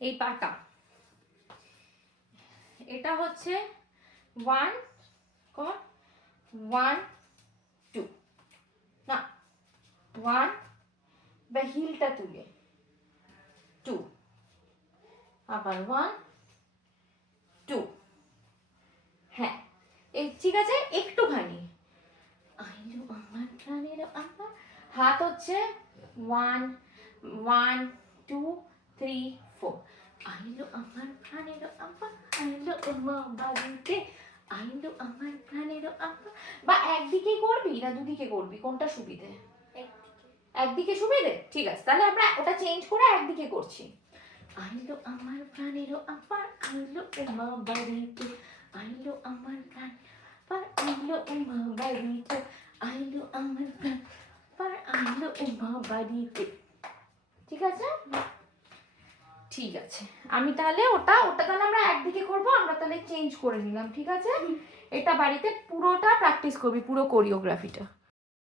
এই পাটা, এটা হচ্ছে 1 1 2 না 1 বা হিলটা তুলে 2 আবার 1 2 হ্যাঁ এই ঠিক আছে একটুখানি আইলো আমার প্রাণের আমার হাত হচ্ছে 1 1 2 3 4 আইলো আমার প্রাণের আমার আইলো আমার বাড়িতে আইলো আমার প্রাণের আমার বা একদিকে করবি না দুদিকে করবি কোনটা সুবিধে একদিকে সুবিধে ঠিক আছে তাহলে আমরা ওটা চেঞ্জ করে একদিকে করছি আইলো আমার প্রাণের আমার আইলো আমার বাড়িতে আইলো আমার প্রাণ पर आइलो उमा बाड़ीते आइलो আমার প্রাণ पर आइलो उमा बाड़ीते ঠিক আছে ঠিক আছে আমি তাহলে ওটা তাহলে আমরা একদিকে করব আমরা তাহলে চেঞ্জ করে নিলাম ঠিক আছে এটা বাড়িতে পুরোটা প্র্যাকটিস করবি পুরো কোরিওগ্রাফিটা